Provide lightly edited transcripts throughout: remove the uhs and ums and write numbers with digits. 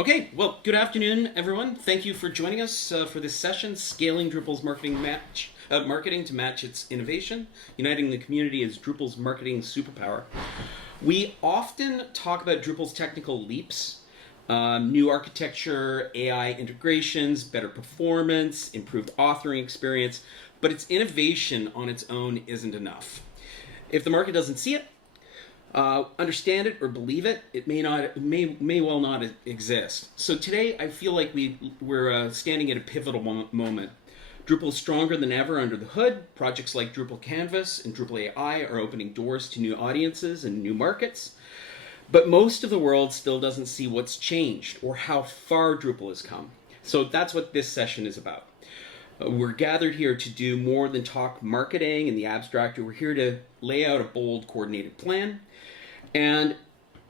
Okay, well, good afternoon, everyone. Thank you for joining us for this session, Scaling Drupal's Marketing to Match Its Innovation, Uniting the Community as Drupal's Marketing Superpower. We often talk about Drupal's technical leaps, new architecture, AI integrations, better performance, improved authoring experience, but its innovation on its own isn't enough. If the market doesn't see it, understand it or believe it, it may well not exist. So today I feel like we're standing at a pivotal moment. Drupal is stronger than ever under the hood. Projects like Drupal Canvas and Drupal AI are opening doors to new audiences and new markets. But most of the world still doesn't see what's changed or how far Drupal has come. So that's what this session is about. We're gathered here to do more than talk marketing in the abstract. We're here to lay out a bold, coordinated plan, and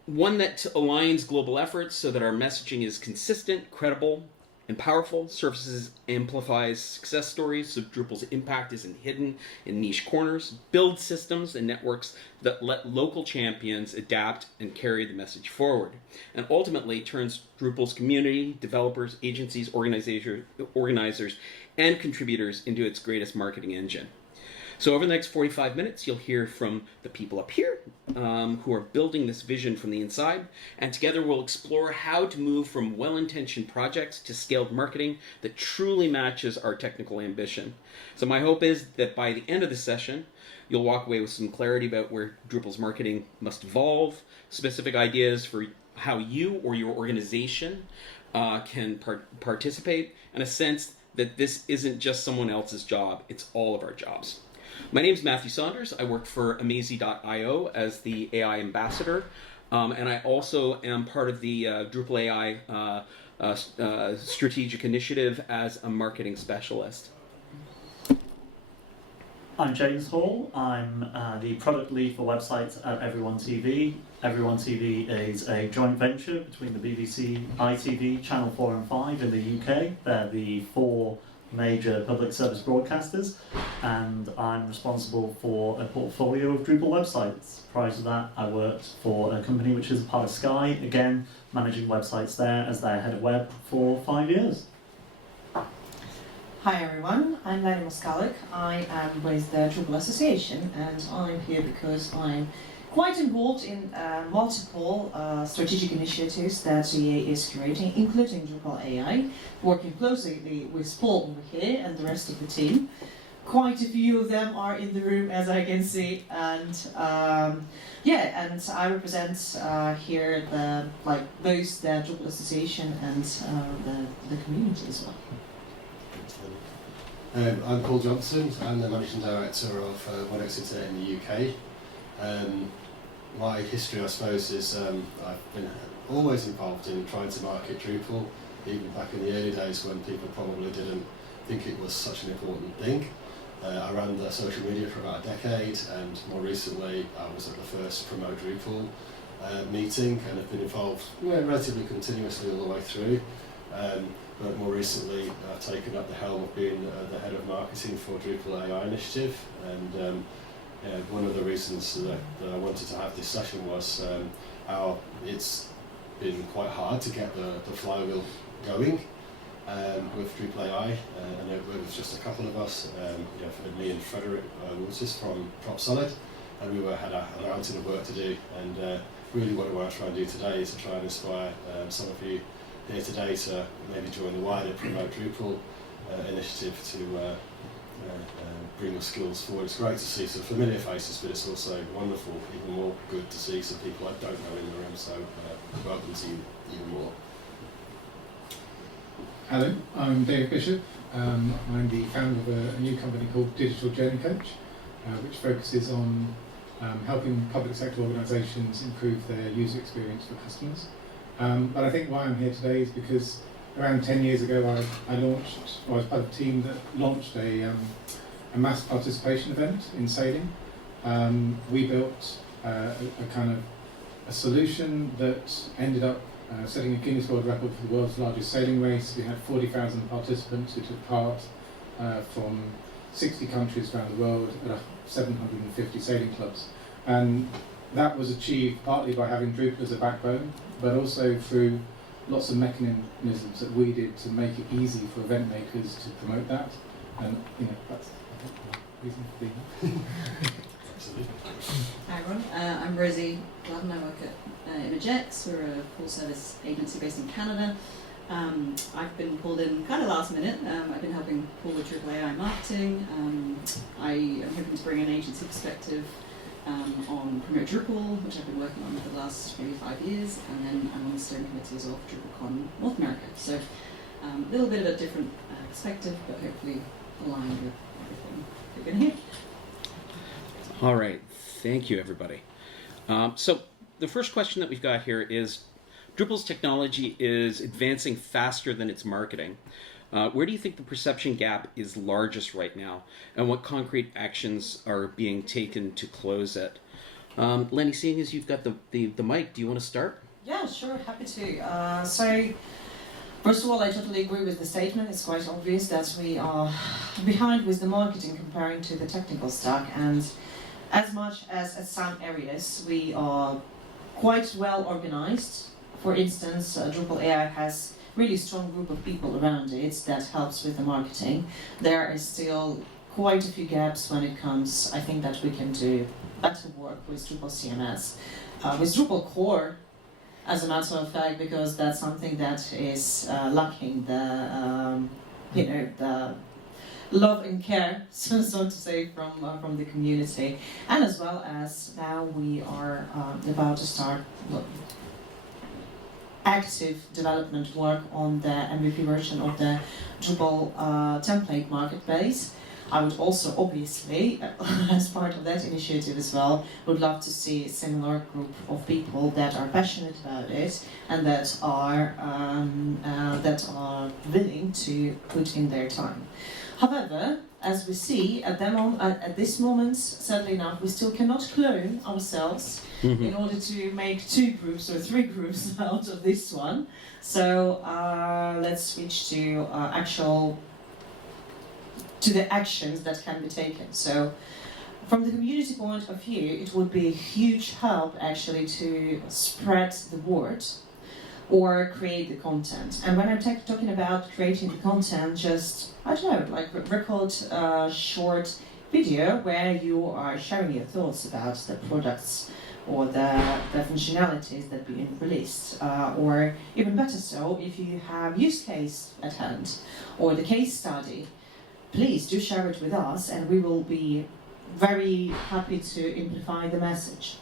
one that aligns global efforts so that our messaging is consistent, credible, and powerful, surfaces, amplifies success stories so Drupal's impact isn't hidden in niche corners, builds systems and networks that let local champions adapt and carry the message forward, and ultimately turns Drupal's community, developers, agencies, organizers, and contributors into its greatest marketing engine. So over the next 45 minutes, you'll hear from the people up here who are building this vision from the inside, and together we'll explore how to move from well-intentioned projects to scaled marketing that truly matches our technical ambition. So my hope is that by the end of the session, you'll walk away with some clarity about where Drupal's marketing must evolve, specific ideas for how you or your organization can participate, and a sense that this isn't just someone else's job, it's all of our jobs. My name is Matthew Saunders. I work for Amazy.io as the AI ambassador, and I also am part of the Drupal AI strategic initiative as a marketing specialist. I'm James Hall. I'm the product lead for websites at Everyone TV. Everyone TV is a joint venture between the BBC, ITV, Channel 4 and 5 in the UK. They're the four major public service broadcasters, and I'm responsible for a portfolio of Drupal websites. Prior to that, I worked for a company which is a part of Sky, again, managing websites there as their head of web for 5 years. Hi everyone, I'm Lenny Moskalyk. I am with the Drupal Association, and I'm here because I'm quite involved in multiple strategic initiatives that EA is creating, including Drupal AI, working closely with Paul over here and the rest of the team. Quite a few of them are in the room, as I can see, and and I represent here both the Drupal Association and the community as well. I'm pdjohnson. I'm the Managing Director of Prerequisite in the UK. My history, I suppose, is I've been always involved in trying to market Drupal, even back in the early days when people probably didn't think it was such an important thing. I ran the social media for about a decade, and more recently I was at the first Promote Drupal meeting, and have been involved relatively continuously all the way through. But more recently I've taken up the helm of being the head of marketing for Drupal AI initiative, and one of the reasons that I wanted to have this session was how it's been quite hard to get the flywheel going with Drupal AI, and it was just a couple of us, me and Frederick Waters from PropSolid, and we had a mountain of work to do, and really what I want to try and do today is to try and inspire some of you here today to maybe join the wider Promote Drupal initiative to bring your skills forward. It's great to see some familiar faces, but it's also wonderful, even more good to see some people I don't know in the room, so welcome to you even more. Hello, I'm Dave Bishop. I'm the founder of a new company called Digital Journey Coach, which focuses on helping public sector organisations improve their user experience for customers. But I think why I'm here today is because around 10 years ago I was part of a team that launched a mass participation event in sailing. We built a solution that ended up setting a Guinness World Record for the world's largest sailing race. We had 40,000 participants who took part from 60 countries around the world at 750 sailing clubs. And that was achieved partly by having Drupal as a backbone, but also through lots of mechanisms that we did to make it easy for event makers to promote that, and that's I think, the reason for being here. Hi everyone, I'm Rosie Gladden. I work at ImageX. We're a full-service agency based in Canada. I've been pulled in kind of last minute. I've been helping pull with Drupal AI marketing. I am hoping to bring an agency perspective on Promote Drupal, which I've been working on for the last maybe 5 years, and then I'm on the steering committee as well for DrupalCon North America. So a little bit of a different perspective, but hopefully aligned with everything you're going to hear. All right, thank you, everybody. So the first question that we've got here is, Drupal's technology is advancing faster than its marketing. Where do you think the perception gap is largest right now, and what concrete actions are being taken to close it? Lenny, seeing as you've got the mic, do you want to start? Yeah, sure, happy to. So, first of all, I totally agree with the statement. It's quite obvious that we are behind with the marketing comparing to the technical stack, and as much as at some areas we are quite well organized. For instance, Drupal AI has really strong group of people around it that helps with the marketing. There is still quite a few gaps when it comes. I think that we can do better work with Drupal CMS, with Drupal core, as a matter of fact, because that's something that is lacking the the love and care, so to say, from the community, and as well as now we are about to start active development work on the MVP version of the Drupal template marketplace. I would also, obviously, as part of that initiative as well, would love to see a similar group of people that are passionate about it and that are willing to put in their time. However, as we see at this moment, sadly enough, we still cannot clone ourselves in order to make 2 groups or 3 groups out of this one. So let's switch to the actions that can be taken. So from the community point of view, it would be a huge help actually to spread the word or create the content. And when I'm talking about creating the content, just, I don't know, like record a short video where you are sharing your thoughts about the products or the functionalities that are being released. Or even better so, if you have use case at hand or the case study, please do share it with us and we will be very happy to amplify the message.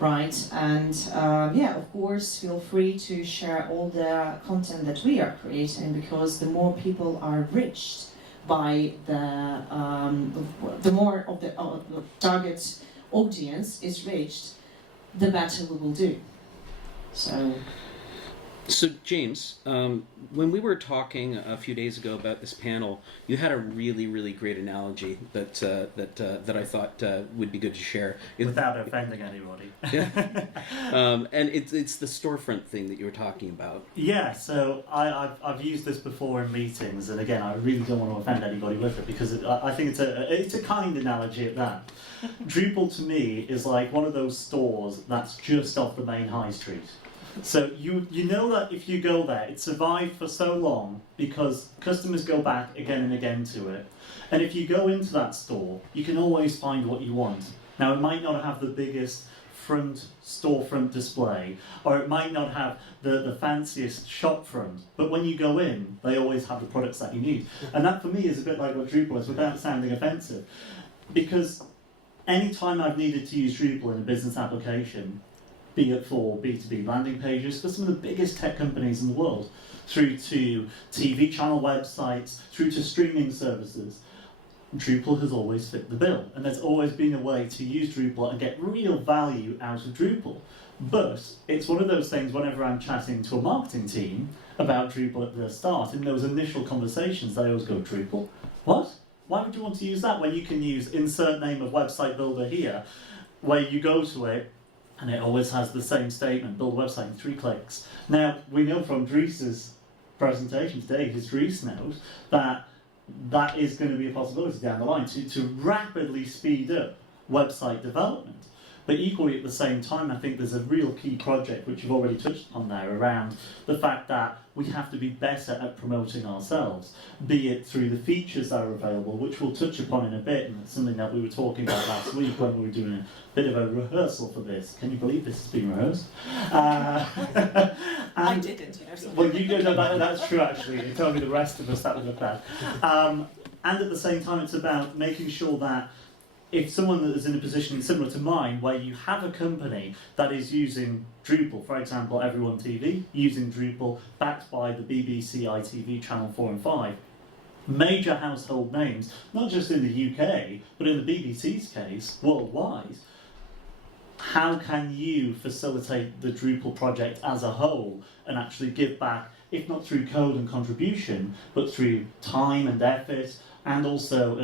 Right, and of course, feel free to share all the content that we are creating, because the more people are reached by the more of the target audience is reached, the better we will do. So James, when we were talking a few days ago about this panel, you had a really, really great analogy that I thought would be good to share. Without offending anybody. Yeah. And it's the storefront thing that you were talking about. Yeah, so I've used this before in meetings, and again, I really don't want to offend anybody with it because I think it's a kind analogy at that. Drupal to me is like one of those stores that's just off the main high street. So you know that if you go there, it survived for so long because customers go back again and again to it. And if you go into that store, you can always find what you want. Now, it might not have the biggest storefront display, or it might not have the fanciest shop front, but when you go in, they always have the products that you need. And that for me is a bit like what Drupal is, without sounding offensive. Because any time I've needed to use Drupal in a business application, be it for B2B landing pages for some of the biggest tech companies in the world, through to TV channel websites, through to streaming services, Drupal has always fit the bill. And there's always been a way to use Drupal and get real value out of Drupal. But it's one of those things whenever I'm chatting to a marketing team about Drupal at the start, in those initial conversations, they always go, Drupal? What? Why would you want to use that when you can use insert name of website builder here, where you go to it, and it always has the same statement, build a website in 3 clicks. Now, we know from Dries' presentation today, his Dries knows, that is going to be a possibility down the line to rapidly speed up website development. But equally at the same time, I think there's a real key project, which you've already touched on there, around the fact that we have to be better at promoting ourselves, be it through the features that are available, which we'll touch upon in a bit, and it's something that we were talking about last week when we were doing a bit of a rehearsal for this. Can you believe this has been rehearsed? I didn't, you know. So. Well, you know, that's true actually. You told me the rest of us that would look bad. And at the same time, it's about making sure that if someone that is in a position similar to mine, where you have a company that is using Drupal, for example, Everyone TV, using Drupal, backed by the BBC ITV Channel 4 and 5, major household names, not just in the UK, but in the BBC's case, worldwide, how can you facilitate the Drupal project as a whole and actually give back, if not through code and contribution, but through time and effort, and also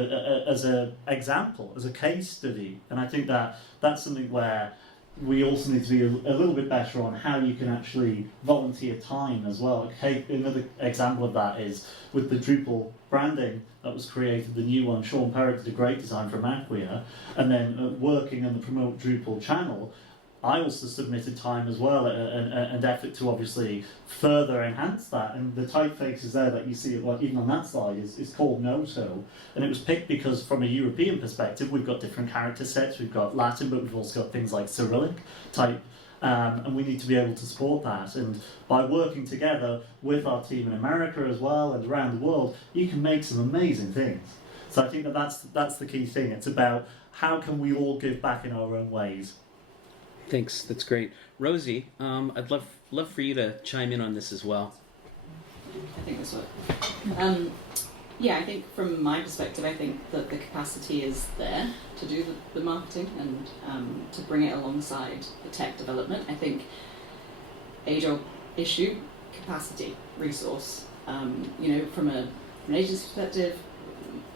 as an example, as a case study? And I think that that's something where we also need to be a little bit better on how you can actually volunteer time as well. Okay, another example of that is with the Drupal branding that was created, the new one. Sean Perrick did a great design from Acquia, and then working on the Promote Drupal channel, I also submitted time as well and effort to obviously further enhance that. And the typefaces there that you see, like even on that slide, is called Noto. And it was picked because from a European perspective, we've got different character sets. We've got Latin, but we've also got things like Cyrillic type. And we need to be able to support that. And by working together with our team in America as well and around the world, you can make some amazing things. So I think that's the key thing. It's about how can we all give back in our own ways. Thanks, that's great. Rosie, I'd love for you to chime in on this as well. I think this works. Yeah, I think from my perspective, I think that the capacity is there to do the marketing and to bring it alongside the tech development. I think age-old issue, capacity, resource. You know, from an agency perspective,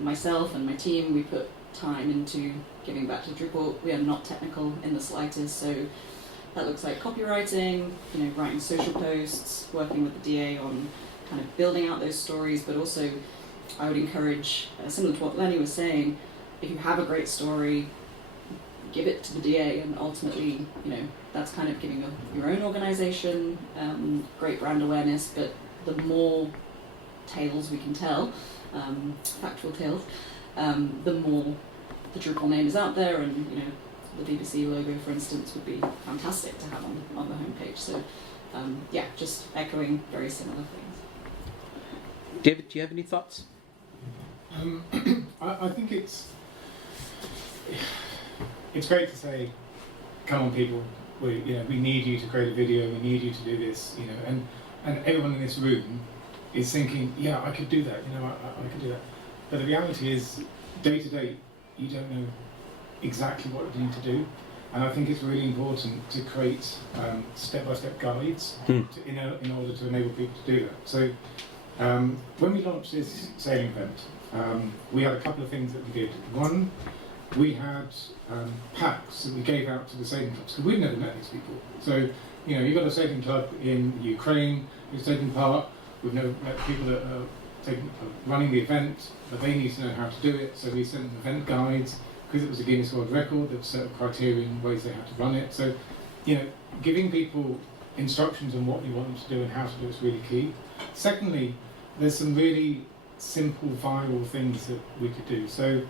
myself and my team, we put time into giving back to Drupal. We are not technical in the slightest, so that looks like copywriting, you know, writing social posts, working with the DA on kind of building out those stories, but also I would encourage, similar to what Lenny was saying, if you have a great story, give it to the DA, and ultimately, you know, that's kind of giving your own organisation great brand awareness, but the more tales we can tell, factual tales, the more the Drupal name is out there, and you know, the BBC logo, for instance, would be fantastic to have on the homepage. So, yeah, just echoing very similar things. David, do you have any thoughts? I think it's great to say, come on, people, we need you to create a video, we need you to do this, you know, and everyone in this room is thinking, yeah, I could do that, you know, I could do that. But the reality is, day to day, you don't know exactly what you need to do, and I think it's really important to create step-by-step guides in order to enable people to do that. So when we launched this sailing event, we had a couple of things that we did. One, we had packs that we gave out to the sailing clubs, because we'd never met these people. So, you know, you've got a sailing club in Ukraine who's taking part. We've never met people that are running the event, but they need to know how to do it. So we sent them event guides, because it was a Guinness World Record. There were certain criteria and ways they had to run it. So, you know, giving people instructions on what you want them to do and how to do it is really key. Secondly, there's some really simple viral things that we could do. So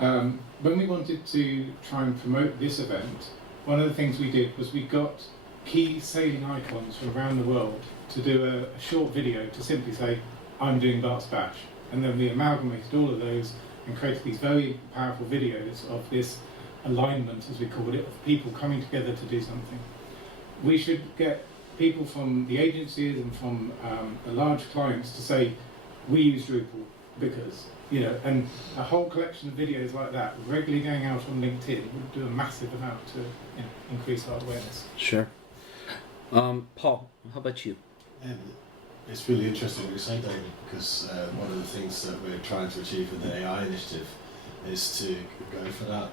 when we wanted to try and promote this event, one of the things we did was we got key sailing icons from around the world to do a short video to simply say, I'm doing Bart's Bash. And then we amalgamated all of those and created these very powerful videos of this alignment, as we called it, of people coming together to do something. We should get people from the agencies and from the large clients to say, we use Drupal because, you know, and a whole collection of videos like that regularly going out on LinkedIn would do a massive amount to, you know, increase our awareness. Sure. Paul, how about you? It's really interesting what you say, David, because one of the things that we're trying to achieve with the AI initiative is to go for that.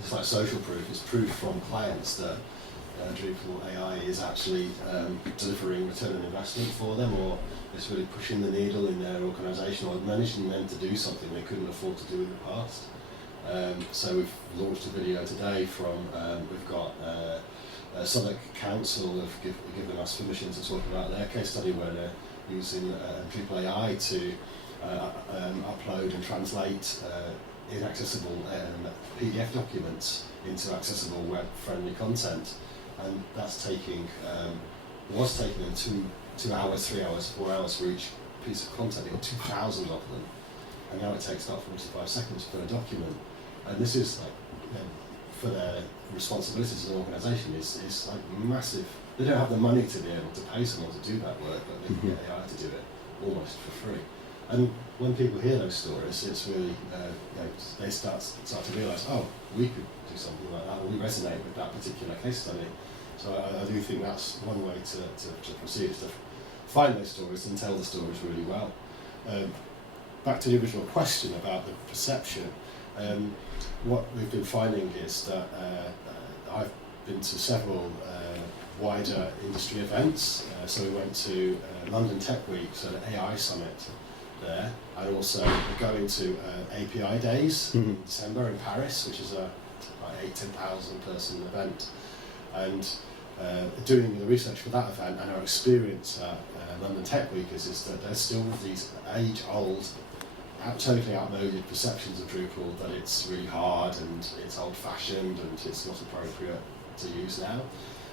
It's like social proof. It's proof from clients that Drupal AI is actually delivering return on investment for them, or it's really pushing the needle in their organisation, or managing them to do something they couldn't afford to do in the past. So we've launched a video today from, we've got Southwark Council have given us permission to talk about their case study where they're using Drupal AI to upload and translate inaccessible PDF documents into accessible web-friendly content, and that's taking was taking them 2 hours, 3 hours, 4 hours for each piece of content. They've got 2,000 of them, and now it takes about 45 seconds per document. And this is like, for their responsibilities as an organisation, is like massive. They don't have the money to be able to pay someone to do that work, but they can get AI to do it almost for free. And when people hear those stories, it's really, they start to realise, oh, we could do something like that, or we resonate with that particular case study. So I do think that's one way to proceed, is to find those stories and tell the stories really well. Back to the original question about the perception, what we've been finding is that I've been to several wider industry events. So we went to London Tech Week, so the AI Summit there, and also we're going to API Days in December in Paris, which is a 8,000-10,000 person event. And doing the research for that event and our experience at London Tech Week is that there's still these age-old, totally outmoded perceptions of Drupal, that it's really hard and it's old-fashioned and it's not appropriate to use now.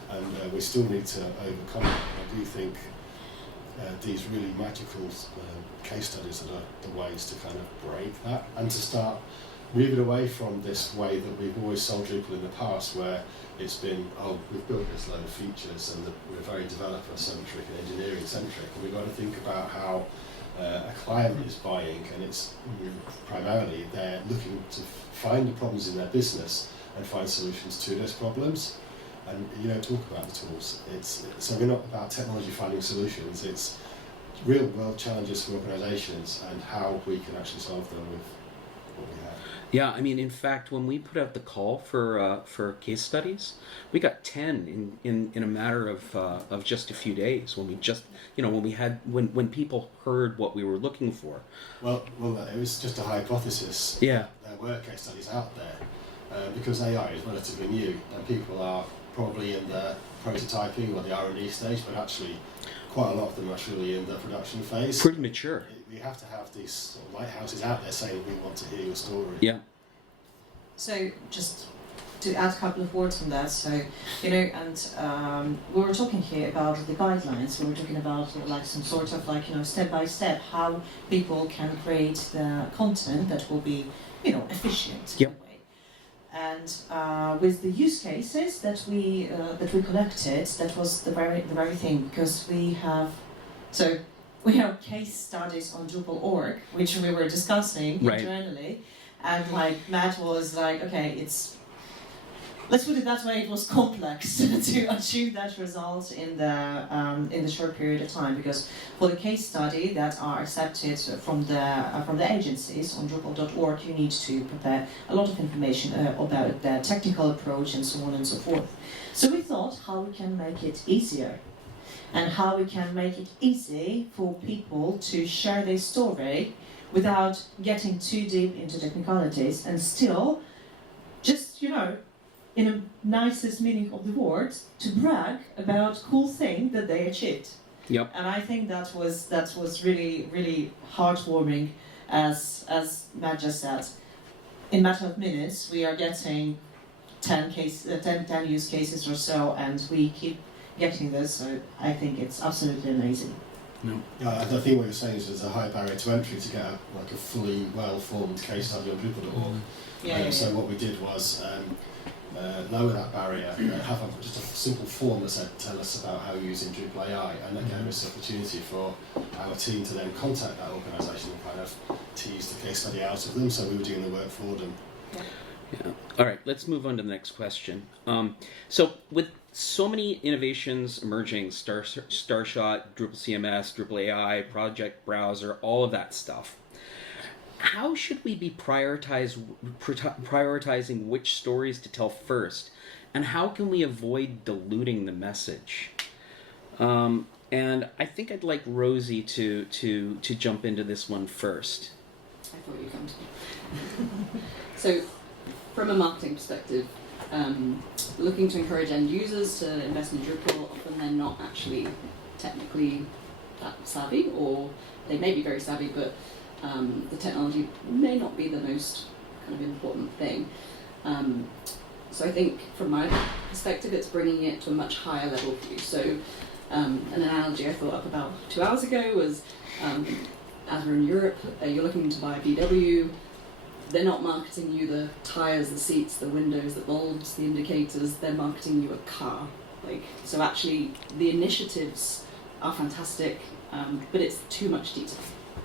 And we still need to overcome it. I do think these really magical case studies are the ways to kind of break that and to start moving away from this way that we've always sold Drupal in the past, where it's been, oh, we've built this load of features and we're very developer-centric and engineering-centric, and we've got to think about how a client is buying, and it's primarily they're looking to find the problems in their business and find solutions to those problems. And talk about the tools. So we're not about technology finding solutions, it's real world challenges for organisations and how we can actually solve them with what we have. Yeah, I mean, in fact, when we put out the call for case studies, we got 10 in a matter of just a few days. When we just, when people heard what we were looking for. Well, it was just a hypothesis. Yeah. There were case studies out there because AI is relatively new and people are probably in the prototyping or the R&D stage, but actually quite a lot of them are actually in the production phase. Pretty mature. We have to have these sort of lighthouses out there saying we want to hear your story. Yeah. So just to add a couple of words on that, so and we were talking here about the guidelines. We were talking about like some sort of step by step how people can create the content that will be efficient. Yep. And with the use cases that we collected, that was the very thing, because we have case studies on Drupal.org, which we were discussing internally, and like Matt was like, okay, let's put it that way, it was complex to achieve that result in the short period of time, because for the case study that are accepted from the agencies on Drupal.org, you need to prepare a lot of information about the technical approach and so on and so forth. So we thought how we can make it easier, and how we can make it easy for people to share their story without getting too deep into technicalities, and still just in a nicest meaning of the word, to brag about cool thing that they achieved. Yep. And I think that was really, really heartwarming, as Matt just said. In a matter of minutes, we are getting 10 use cases or so, and we keep getting this. So I think it's absolutely amazing. No. I think what you're saying is there's a high barrier to entry to get a fully well-formed case study on Drupal.org. So what we did was lower that barrier, have just a simple form that said, tell us about how you're using Drupal AI, and that gave us the opportunity for our team to then contact that organisation and kind of tease the case study out of them, so we were doing the work for them. Yeah. All right, let's move on to the next question. So with so many innovations emerging, Starshot, Drupal CMS, Drupal AI, Project Browser, all of that stuff, how should we be prioritizing which stories to tell first, and how can we avoid diluting the message? And I think I'd like Rosie to jump into this one first. I thought you'd come to me. So from a marketing perspective, looking to encourage end users to invest in Drupal, often they're not actually technically that savvy, or they may be very savvy, but the technology may not be the most kind of important thing. So I think from my perspective, it's bringing it to a much higher level for you. So an analogy I thought up about 2 hours ago was, as we're in Europe, you're looking to buy a VW, they're not marketing you the tyres, the seats, the windows, the bulbs, the indicators, they're marketing you a car. So actually the initiatives are fantastic, but it's too much detail.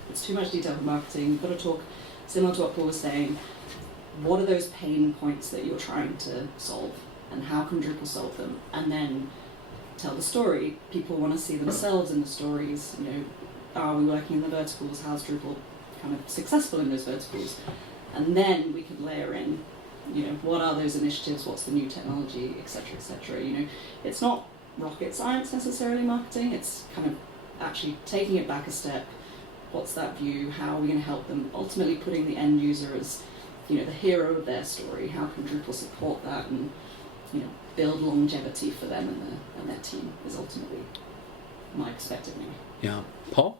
It's too much detail for marketing. You've got to talk, similar to what Paul was saying, what are those pain points that you're trying to solve, and how can Drupal solve them? And then tell the story. People want to see themselves in the stories. Are we working in the verticals? How's Drupal kind of successful in those verticals? And then we could layer in, what are those initiatives? What's the new technology, etc., etc. It's not rocket science necessarily, marketing. It's kind of actually taking it back a step. What's that view? How are we going to help them? Ultimately, putting the end user as the hero of their story. How can Drupal support that and build longevity for them and their team is ultimately my perspective anyway. Yeah, Paul.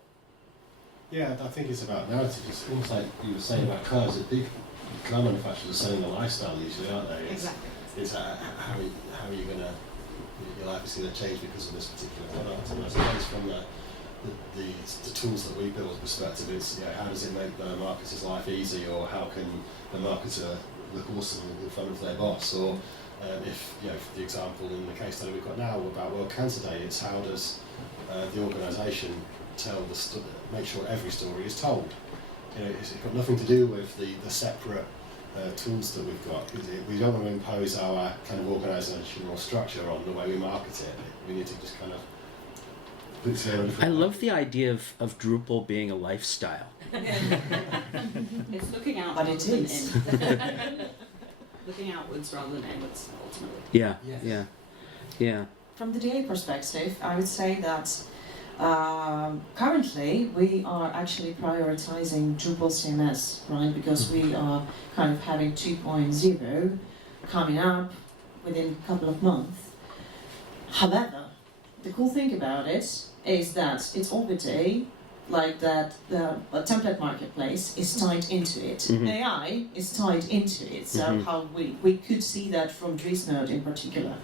Yeah, I think it's about narrative. It's almost like you were saying about cars. The big car manufacturers are selling a lifestyle usually, aren't they? Exactly. It's how are you going to, your life is going to change because of this particular product. And I suppose from the tools that we build perspective, it's how does it make the marketer's life easy, or how can the marketer look awesome in front of their boss, or if the example in the case study we've got now about World Cancer Day, it's how does the organisation tell make sure every story is told. It's got nothing to do with the separate tools that we've got. We don't want to impose our kind of organisational structure on the way we market it. We need to just kind of put it together. I love the idea of Drupal being a lifestyle. It's looking out, But it is. Looking outwards rather than inwards, ultimately. Yeah, Yes. yeah. From the DA perspective, I would say that currently we are actually prioritizing Drupal CMS, right? Because we are kind of having 2.0 coming up within a couple of months. However, the cool thing about it is that it's already like that the template marketplace is tied into it. Mhm. AI is tied into it. So Mhm. how we could see that from Dries Node in particular.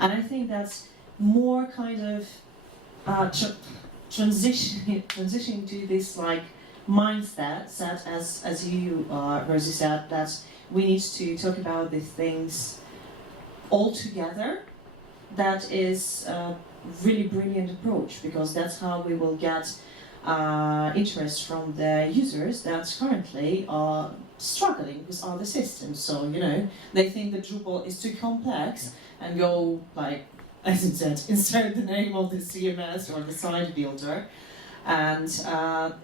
And I think that's more kind of transitioning to this like mindset set as you Rosie said, that we need to talk about these things all together. That is a really brilliant approach, because that's how we will get interest from the users that currently are struggling with other systems. So they think that Drupal is too complex and go like, as it said, insert the name of the CMS or the site builder, and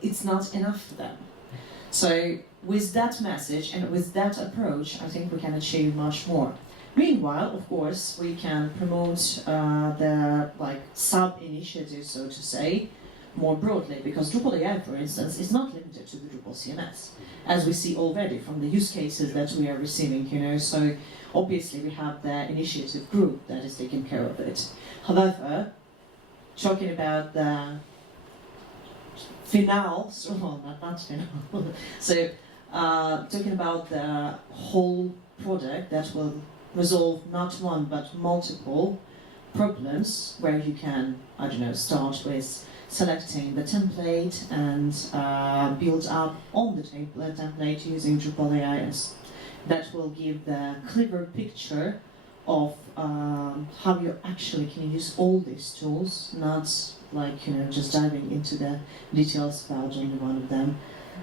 it's not enough for them. So with that message and with that approach, I think we can achieve much more. Meanwhile, of course, we can promote the sub-initiatives, so to say, more broadly, because Drupal AI, for instance, is not limited to the Drupal CMS, as we see already from the use cases that we are receiving. So obviously we have the initiative group that is taking care of it. However, talking about the finale, not finale. So talking about the whole product that will resolve not one but multiple problems, where you can, start with selecting the template and build up on the template using Drupal AI. That will give the clever picture of how you actually can use all these tools, not just diving into the details about only one of them.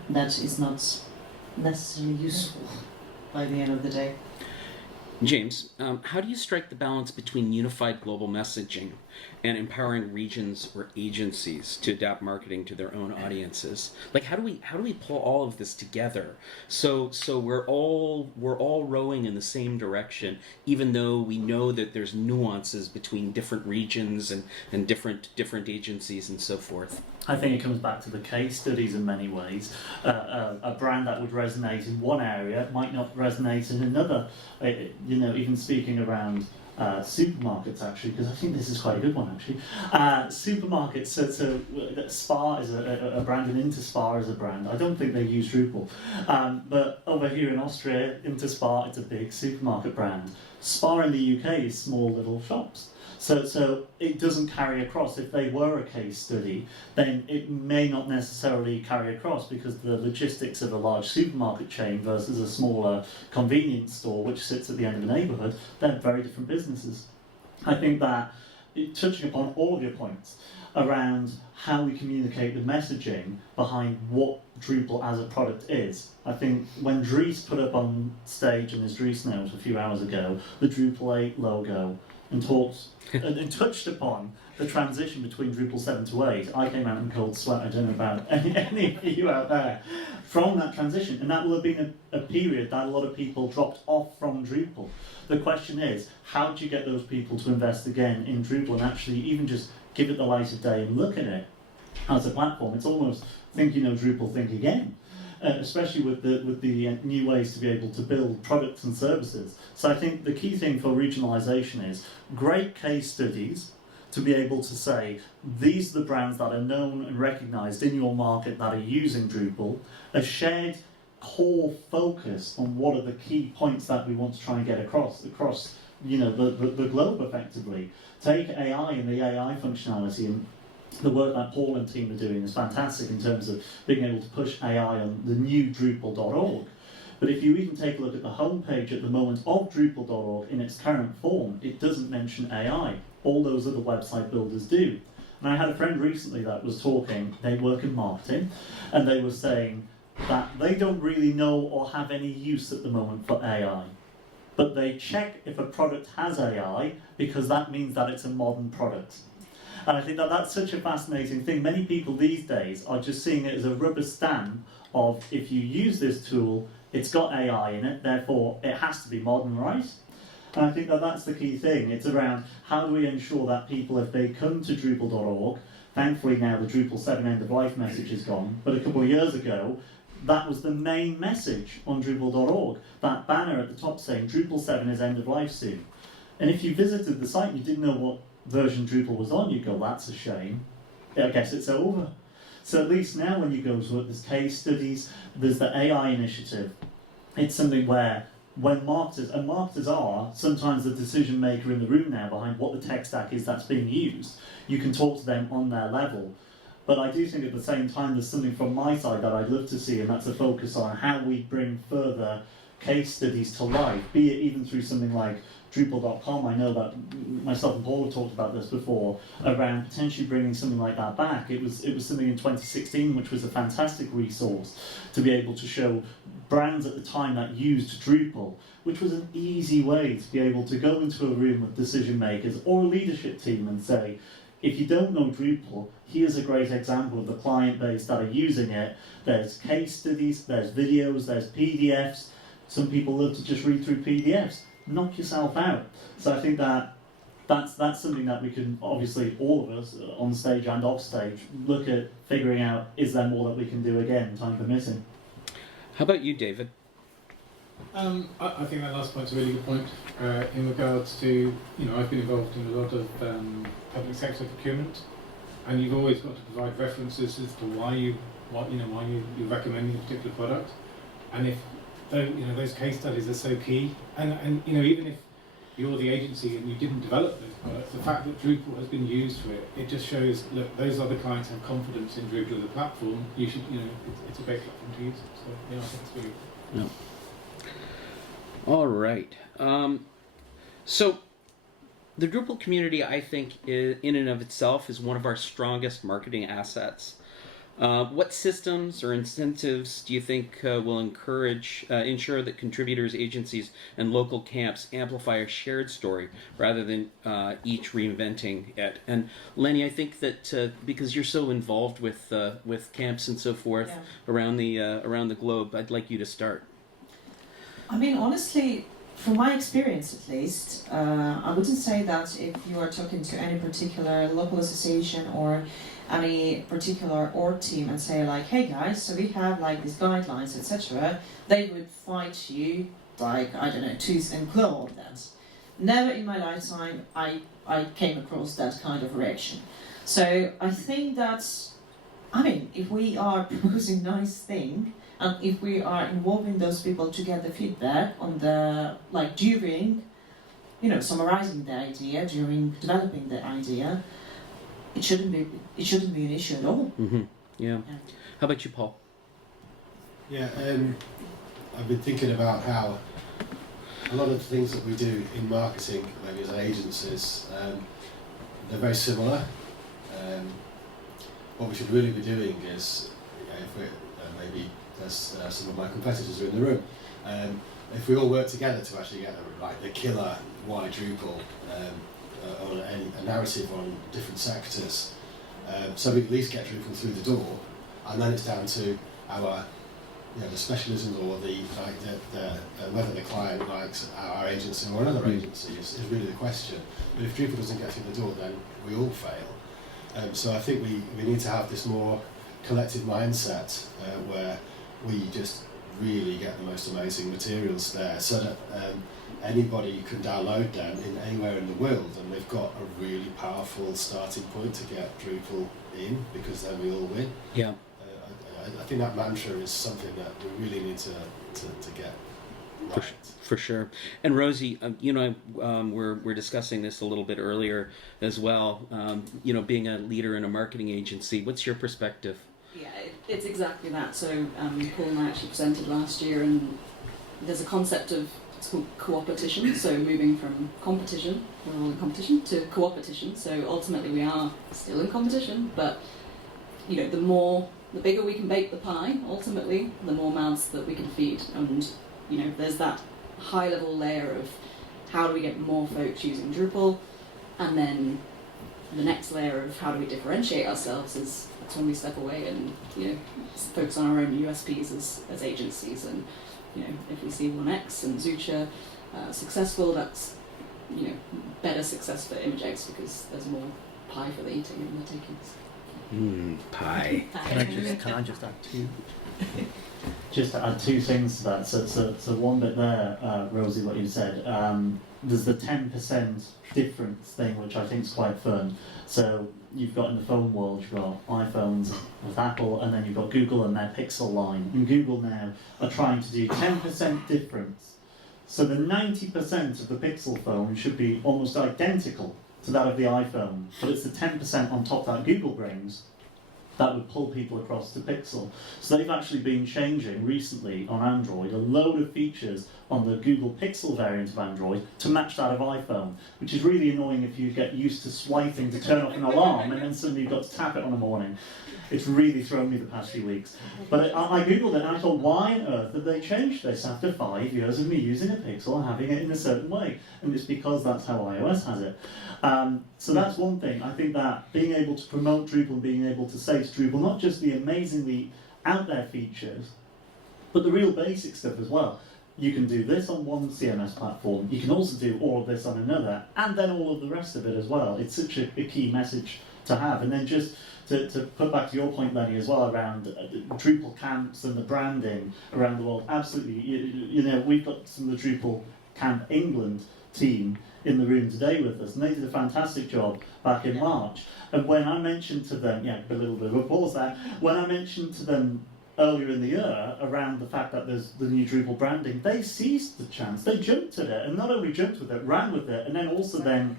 That is not necessarily useful by the end of the day. James, how do you strike the balance between unified global messaging and empowering regions or agencies to adapt marketing to their own audiences. Like, how do we pull all of this together so we're all rowing in the same direction, even though we know that there's nuances between different regions and different agencies and so forth? I think it comes back to the case studies in many ways. A brand that would resonate in one area might not resonate in another. Even speaking around supermarkets, actually, because I think this is quite a good one, actually. Supermarkets, so Spar is a brand, and Interspar is a brand. I don't think they use Drupal. But over here in Austria, Interspar, it's a big supermarket brand. Spar in the UK is small little shops. So it doesn't carry across. If they were a case study, then it may not necessarily carry across, because the logistics of a large supermarket chain versus a smaller convenience store which sits at the end of a neighbourhood, they're very different businesses. I think that, touching upon all of your points around how we communicate the messaging behind what Drupal as a product is, I think when Dries put up on stage in his Dries note a few hours ago the Drupal 8 logo, and talked and touched upon the transition between Drupal 7 to 8. I came out in cold sweat. I don't know about any of you out there. From that transition, and that will have been a period that a lot of people dropped off from Drupal. The question is, how do you get those people to invest again in Drupal and actually even just give it the light of day and look at it as a platform? It's almost think you know Drupal, think again. Especially with the new ways to be able to build products and services. So I think the key thing for regionalisation is great case studies to be able to say, these are the brands that are known and recognised in your market that are using Drupal, a shared core focus on what are the key points that we want to try and get across the globe effectively. Take AI and the AI functionality, and the work that Paul and team are doing is fantastic in terms of being able to push AI on the new Drupal.org. But if you even take a look at the homepage at the moment of Drupal.org in its current form, it doesn't mention AI. All those other website builders do. And I had a friend recently that was talking, they work in marketing, and they were saying that they don't really know or have any use at the moment for AI. But they check if a product has AI because that means that it's a modern product. And I think that that's such a fascinating thing. Many people these days are just seeing it as a rubber stamp of, if you use this tool, it's got AI in it, therefore it has to be modern, right? And I think that that's the key thing. It's around how do we ensure that people, if they come to Drupal.org, thankfully now the Drupal 7 end of life message is gone, but a couple of years ago, that was the main message on Drupal.org, that banner at the top saying Drupal 7 is end of life soon. And if you visited the site and you didn't know what version Drupal was on, you go, that's a shame. I guess it's over. So at least now when you go to it, there's case studies, there's the AI initiative. It's something where when marketers are sometimes the decision maker in the room now behind what the tech stack is that's being used, you can talk to them on their level. But I do think at the same time there's something from my side that I'd love to see, and that's a focus on how we bring further case studies to life, be it even through something like Drupal.com. I know that myself and Paul have talked about this before, around potentially bringing something like that back. It was something in 2016 which was a fantastic resource to be able to show brands at the time that used Drupal, which was an easy way to be able to go into a room with decision makers or a leadership team and say, if you don't know Drupal, here's a great example of the client base that are using it. There's case studies, there's videos, there's PDFs. Some people love to just read through PDFs. Knock yourself out. So I think that's something that we can, obviously, all of us, on stage and off stage, look at figuring out, is there more that we can do again, time permitting. How about you, David? I think that last point's a really good point in regards to, I've been involved in a lot of public sector procurement, and you've always got to provide references as to why you're recommending a particular product, and if those case studies are so key, and even if you're the agency and you didn't develop those products, the fact that Drupal has been used for it, it just shows, look, those other clients have confidence in Drupal as a platform. You should, it's a great platform to use. So I think it's really good. Yeah. All right. So the Drupal community, I think, in and of itself, is one of our strongest marketing assets. What systems or incentives do you think will ensure that contributors, agencies, and local camps amplify a shared story rather than each reinventing it? And Lenny, I think that because you're so involved with camps and so forth around the globe, I'd like you to start. I mean, honestly, from my experience at least, I wouldn't say that if you are talking to any particular local association or any particular org team and say like, hey guys, so we have like these guidelines, etc., they would fight you like, I don't know, tooth and claw on that. Never in my lifetime I came across that kind of reaction. So I think that, I mean, if we are proposing nice thing, and if we are involving those people to get the feedback on the, like during, summarizing the idea, during developing the idea, it shouldn't be an issue at all. Mm-hmm. Yeah. How about you, Paul? Yeah, I've been thinking about how a lot of the things that we do in marketing, maybe as agencies, they're very similar. What we should really be doing is, if we maybe there's some of my competitors are in the room, if we all work together to actually get the killer why Drupal, on a narrative on different sectors, so we at least get Drupal through the door, and then it's down to our, the specialisms or whether the client likes our agency or another agency is really the question. But if Drupal doesn't get through the door, then we all fail. So I think we need to have this more collective mindset where we just really get the most amazing materials there, so that anybody can download them in anywhere in the world, and they've got a really powerful starting point to get Drupal in, because then we all win. Yeah. I think that mantra is something that we really need to get right. For sure. And Rosie, we're discussing this a little bit earlier as well. Being a leader in a marketing agency, what's your perspective? Yeah, it's exactly that. So Paul and I actually presented last year, and there's a concept of, it's called co-opetition, so moving from competition, we're all in competition, to co-opetition. So ultimately we are still in competition, but the bigger we can bake the pie, ultimately, the more mouths that we can feed. And there's that high level layer of how do we get more folks using Drupal, and then the next layer of how do we differentiate ourselves is that's when we step away and focus on our own USPs as agencies. And if we see 1X and Zucha successful, that's better success for ImageX, because there's more pie for the eating and the taking. Pie. Can I just add two? Just to add two things to that. So one bit there, Rosie, what you said. There's the 10% difference thing, which I think is quite fun. So you've got in the phone world, you've got iPhones with Apple, and then you've got Google and their Pixel line. And Google now are trying to do 10% difference. So the 90% of the Pixel phone should be almost identical to that of the iPhone, but it's the 10% on top that Google brings that would pull people across to Pixel. So they've actually been changing recently on Android a load of features on the Google Pixel variant of Android to match that of iPhone, which is really annoying if you get used to swiping to turn off an alarm and then suddenly you've got to tap it on a morning. It's really thrown me the past few weeks. But I googled it and I thought, why on earth did they change this after 5 years of me using a Pixel and having it in a certain way? And it's because that's how iOS has it. So that's one thing. I think that being able to promote Drupal and being able to say to Drupal not just the amazingly out there features, but the real basic stuff as well. You can do this on one CMS platform, you can also do all of this on another, and then all of the rest of it as well. It's such a key message to have. And then just to put back to your point, Lenny, as well, around Drupal camps and the branding around the world, absolutely. We've got some of the Drupal Camp England team in the room today with us, and they did a fantastic job back in March. And when I mentioned to them, a little bit of applause there, when I mentioned to them earlier in the year around the fact that there's the new Drupal branding, they seized the chance, they jumped at it, and not only jumped with it, ran with it, and then also then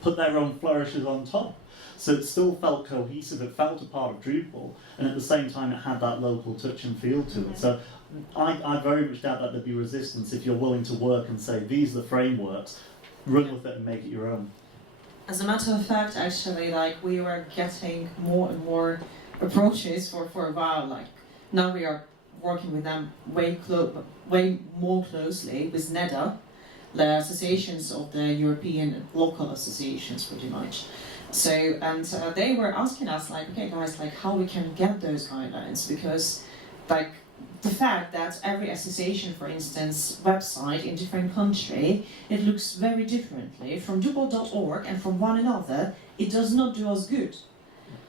put their own flourishes on top. So it still felt cohesive, it felt a part of Drupal, and at the same time it had that local touch and feel to it. So I very much doubt that there'd be resistance if you're willing to work and say, these are the frameworks, run with it and make it your own. As a matter of fact, actually, we were getting more and more approaches for a while. Like now we are working with them way more closely with NEDA, the associations of the European local associations, pretty much. So, and they were asking us, like, okay, guys, like, how we can get those guidelines, because, like, the fact that every association, for instance, website in different country, it looks very differently from Drupal.org and from one another, it does not do us good.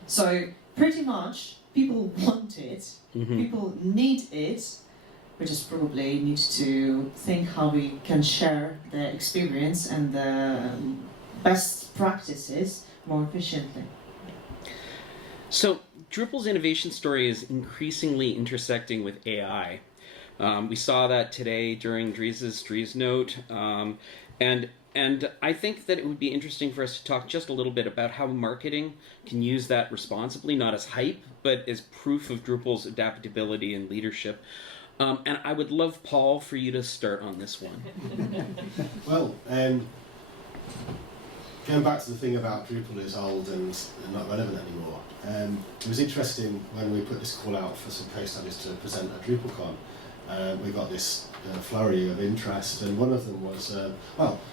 So, pretty much, people want it, people need it. We just probably need to think how we can share the experience and the best practices more efficiently. So Drupal's innovation story is increasingly intersecting with AI. We saw that today during Dries' note, and I think that it would be interesting for us to talk just a little bit about how marketing can use that responsibly, not as hype, but as proof of Drupal's adaptability and leadership. And I would love, Paul, for you to start on this one. Well, going back to the thing about Drupal is old and not relevant anymore, it was interesting when we put this call out for some case studies to present at DrupalCon. We got this flurry of interest, and one of them was,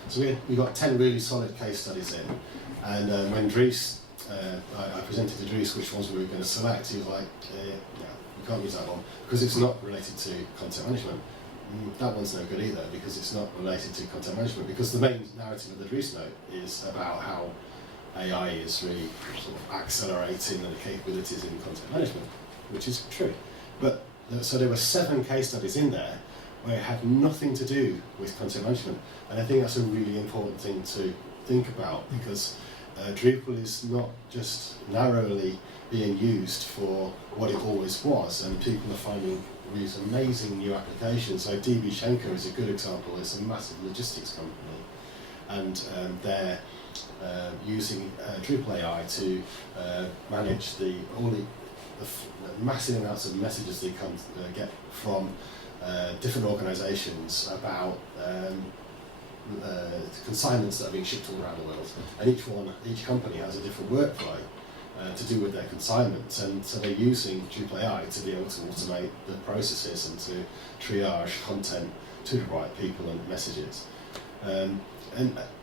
so we got 10 really solid case studies in, and when Dries, I presented to Dries which ones we were going to select, he was like, yeah, you can't use that one, because it's not related to content management. That one's no good either, because it's not related to content management, because the main narrative of the Dries note is about how AI is really sort of accelerating the capabilities in content management, which is true. But so there were 7 case studies in there where it had nothing to do with content management, and I think that's a really important thing to think about, because Drupal is not just narrowly being used for what it always was, and people are finding these amazing new applications. So DB Schenker is a good example. It's a massive logistics company, and they're using Drupal AI to manage all the massive amounts of messages they get from different organisations about consignments that are being shipped all around the world, and each company has a different workflow to do with their consignments, and so they're using Drupal AI to be able to automate the processes and to triage content to the right people and messages. And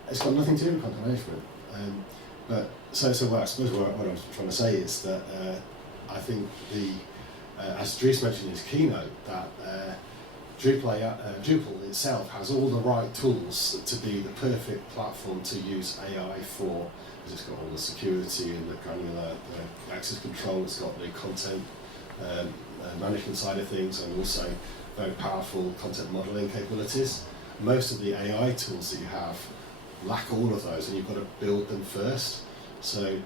it's got nothing to do with content management. But so what I suppose what I was trying to say is that I think as Dries mentioned in his keynote, that Drupal itself has all the right tools to be the perfect platform to use AI for, because it's got all the security and the granular access control, it's got the content management side of things, and also very powerful content modeling capabilities. Most of the AI tools that you have lack all of those, and you've got to build them first. So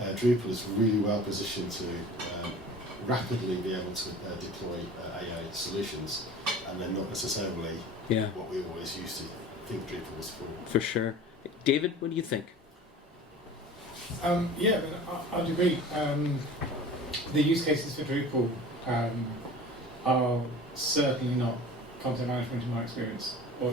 Drupal is really well positioned to rapidly be able to deploy AI solutions, and they're not necessarily what we always used to think Drupal was for. For sure. David, what do you think? I'd agree. The use cases for Drupal are certainly not content management in my experience. Or,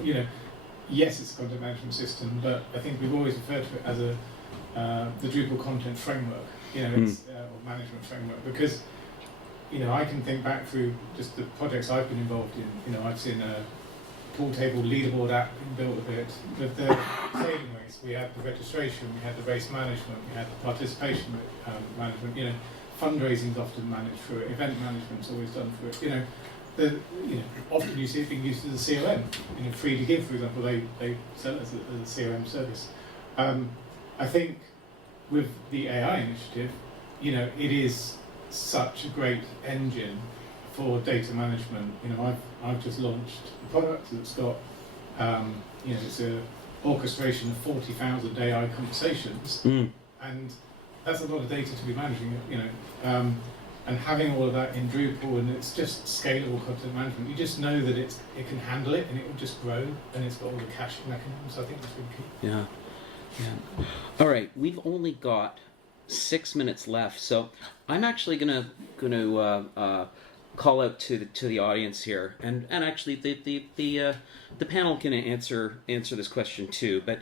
yes, it's a content management system, but I think we've always referred to it as the Drupal content framework, it's or management framework, because I can think back through just the projects I've been involved in. I've seen a pool table leaderboard app being built a bit. With the sailing race, we had the registration, we had the race management, we had the participation management. Fundraising is often managed through it. Event management is always done through it. Often you see it being used as a CRM. Free to Give, for example, they sell it as a CRM service. I think with the AI initiative, it is such a great engine for data management. I've just launched a product that's got, it's a orchestration of 40,000 AI conversations, and that's a lot of data to be managing. And having all of that in Drupal, and it's just scalable content management. You just know that it can handle it, and it will just grow, and it's got all the caching mechanisms. So I think that's really key. Yeah. All right, we've only got 6 minutes left, so I'm actually gonna call out to the audience here, and actually the panel can answer this question too. But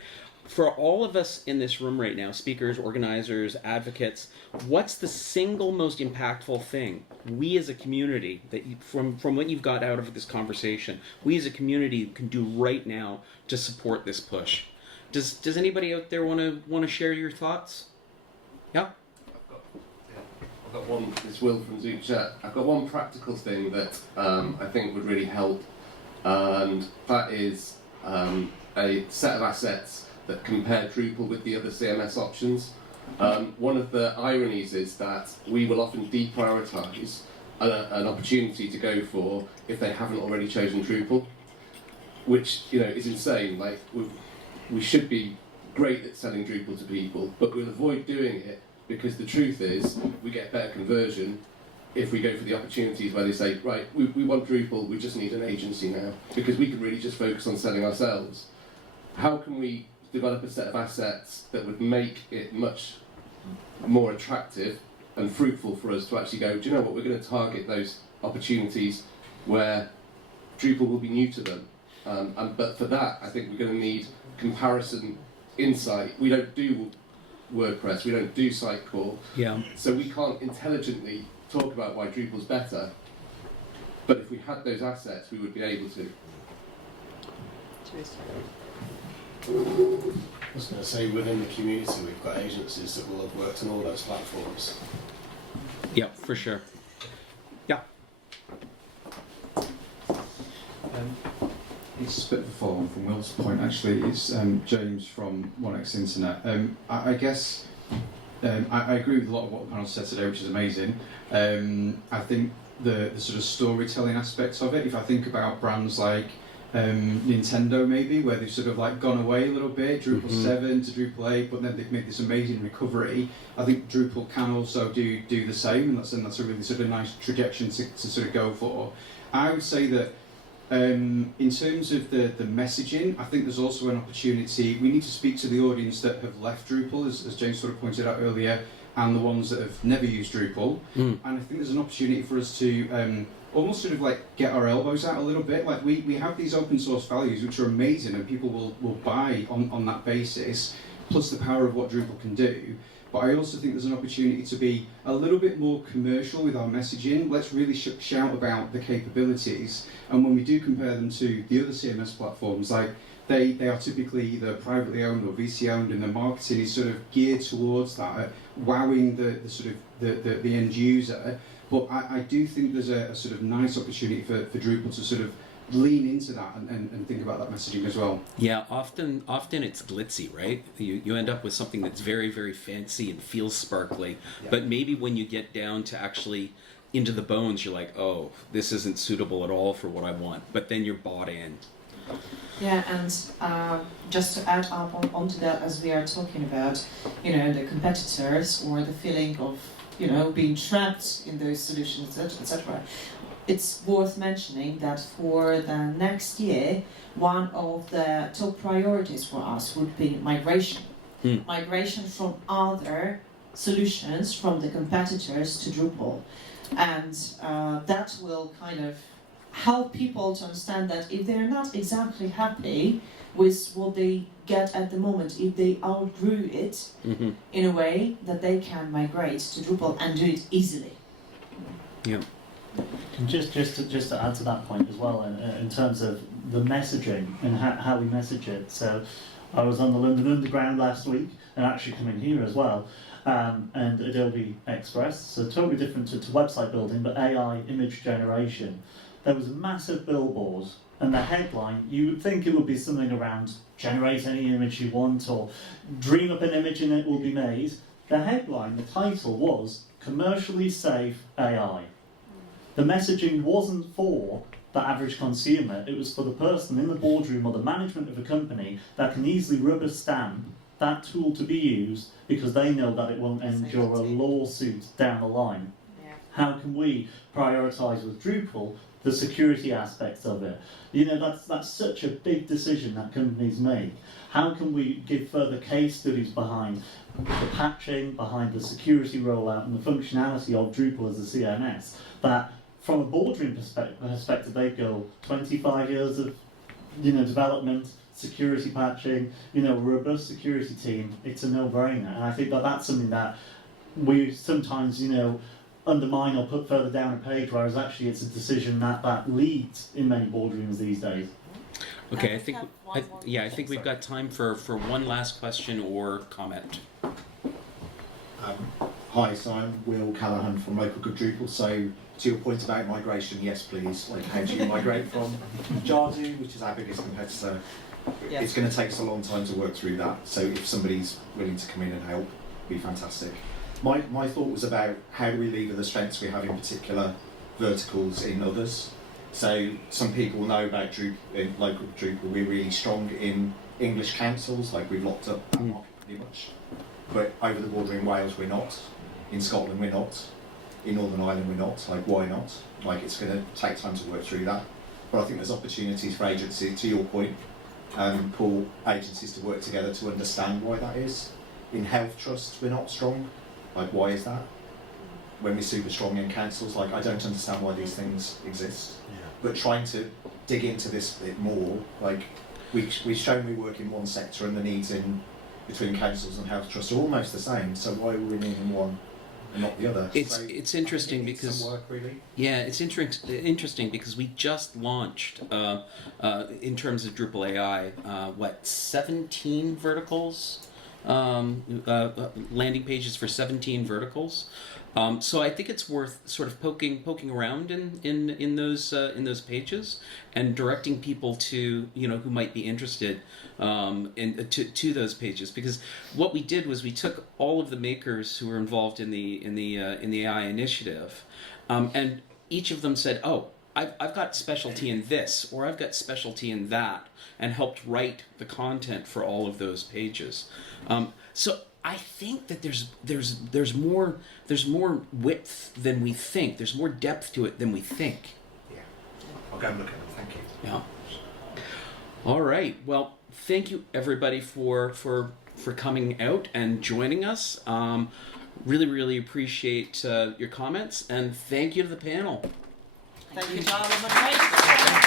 for all of us in this room right now, speakers, organizers, advocates, what's the single most impactful thing we as a community that from what you've got out of this conversation, we as a community can do right now to support this push? Does anybody out there want to share your thoughts? Yeah. I've got one. It's Will from Zoom Chat. I've got one practical thing that I think would really help, and that is a set of assets that compare Drupal with the other CMS options. One of the ironies is that we will often deprioritise an opportunity to go for if they haven't already chosen Drupal, which is insane. Like we should be great at selling Drupal to people, but we'll avoid doing it because the truth is we get better conversion if we go for the opportunities where they say, right, we want Drupal, we just need an agency now, because we can really just focus on selling ourselves. How can we develop a set of assets that would make it much more attractive and fruitful for us to actually go, do you know what, we're going to target those opportunities where Drupal will be new to them. But for that, I think we're going to need comparison insight. We don't do WordPress, we don't do Sitecore, so we can't intelligently talk about why Drupal's better, but if we had those assets, we would be able to. I was going to say, within the community, we've got agencies that will have worked on all those platforms. Yeah, for sure. Yeah. It's a bit of a follow-on from Will's point, actually. It's James from 1x Internet. I guess I agree with a lot of what the panel said today, which is amazing. I think the sort of storytelling aspects of it, if I think about brands like Nintendo maybe, where they've sort of like gone away a little bit, Drupal 7 to Drupal 8, but then they've made this amazing recovery. I think Drupal can also do the same, and that's a really sort of nice trajectory to sort of go for. I would say that in terms of the messaging, I think there's also an opportunity. We need to speak to the audience that have left Drupal, as James sort of pointed out earlier, and the ones that have never used Drupal. And I think there's an opportunity for us to almost sort of like get our elbows out a little bit. Like we have these open source values which are amazing, and people will buy on that basis, plus the power of what Drupal can do. But I also think there's an opportunity to be a little bit more commercial with our messaging. Let's really shout about the capabilities, and when we do compare them to the other CMS platforms, like they are typically either privately owned or VC owned, and the marketing is sort of geared towards that, wowing the end user. But I do think there's a sort of nice opportunity for Drupal to sort of lean into that and think about that messaging as well. Yeah, often it's glitzy, right? You end up with something that's very, very fancy and feels sparkly, but maybe when you get down to actually into the bones, you're like, oh, this isn't suitable at all for what I want, but then you're bought in. Yeah, and just to add up onto that, as we are talking about, the competitors or the feeling of, being trapped in those solutions, etc. It's worth mentioning that for the next year, one of the top priorities for us would be migration. Migration from other solutions, from the competitors to Drupal. And that will kind of help people to understand that if they're not exactly happy with what they get at the moment, if they outgrew it in a way, that they can migrate to Drupal and do it easily. Yeah. And just to add to that point as well, in terms of the messaging and how we message it. So I was on the London Underground last week, and actually coming here as well, and Adobe Express, so totally different to website building, but AI image generation. There was a massive billboard, and the headline, you would think it would be something around generate any image you want, or dream up an image and it will be made. The headline, the title was Commercially Safe AI. The messaging wasn't for the average consumer, it was for the person in the boardroom or the management of a company that can easily rubber stamp that tool to be used because they know that it won't endure a lawsuit down the line. Yeah. How can we prioritise with Drupal the security aspects of it? That's such a big decision that companies make. How can we give further case studies behind the patching, behind the security rollout and the functionality of Drupal as a CMS, that from a boardroom perspective, they'd go 25 years of development, security patching, a robust security team, it's a no-brainer. And I think that that's something that we sometimes, undermine or put further down a page, whereas actually it's a decision that leads in many boardrooms these days. Okay, I think we've got time for one last question or comment. Hi, so I'm Will Callahan from Local Good Drupal. So to your point about migration, yes please, like how do you migrate from Jardu, which is our biggest competitor? Yes. It's going to take us a long time to work through that, so if somebody's willing to come in and help, it'd be fantastic. My thought was about how do we lever the strengths we have in particular verticals in others. So some people know about Local Drupal, we're really strong in English councils, like we've locked up that market pretty much. But over the border in Wales we're not, in Scotland we're not, in Northern Ireland we're not, like why not? Like it's going to take time to work through that. But I think there's opportunities for agencies, to your point, Paul, agencies to work together to understand why that is. In health trusts we're not strong, like why is that? When we're super strong in councils, like I don't understand why these things exist. But trying to dig into this a bit more, like we've shown we work in one sector and the needs in between councils and health trusts are almost the same, so why are we winning in one and not the other? It's interesting because some work, really. Yeah, it's interesting because we just launched in terms of Drupal AI 17 verticals, landing pages for 17 verticals. So I think it's worth sort of poking around in those pages and directing people to who might be interested to those pages, because what we did was we took all of the makers who were involved in the AI initiative, and each of them said, oh, I've got specialty in this, or I've got specialty in that, and helped write the content for all of those pages. So I think that there's more width than we think. There's more depth to it than we think. Yeah, I'll go and look at them. Thank you. Yeah. All right. Well, thank you everybody for coming out and joining us. Really appreciate your comments, and thank you to the panel. Thank you, John.